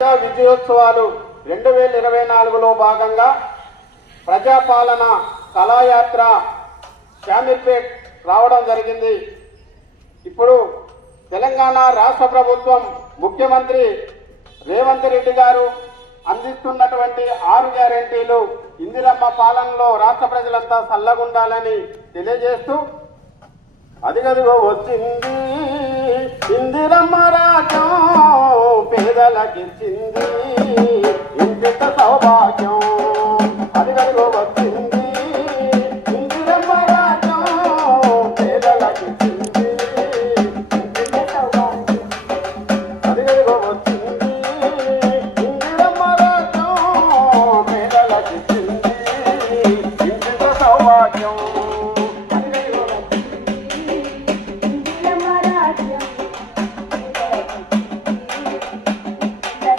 విజయోత్సవాలు 2024లో భాగంగా ప్రజాపాలన కళాయాత్ర శామీర్పేట్ రావడం జరిగింది. ఇప్పుడు తెలంగాణ రాష్ట్ర ప్రభుత్వం ముఖ్యమంత్రి రేవంత్ రెడ్డి గారు అందిస్తున్నటువంటి 6 గ్యారెంటీలు ఇందిరమ్మ పాలనలో రాష్ట్ర ప్రజలంతా చల్లగుండాలని తెలియజేస్తూ అదిగదిగో వచ్చింది ఇందిరమ్మ రాజ్యం పేదలకిచ్చింది ఇంటింత సౌభాగ్యం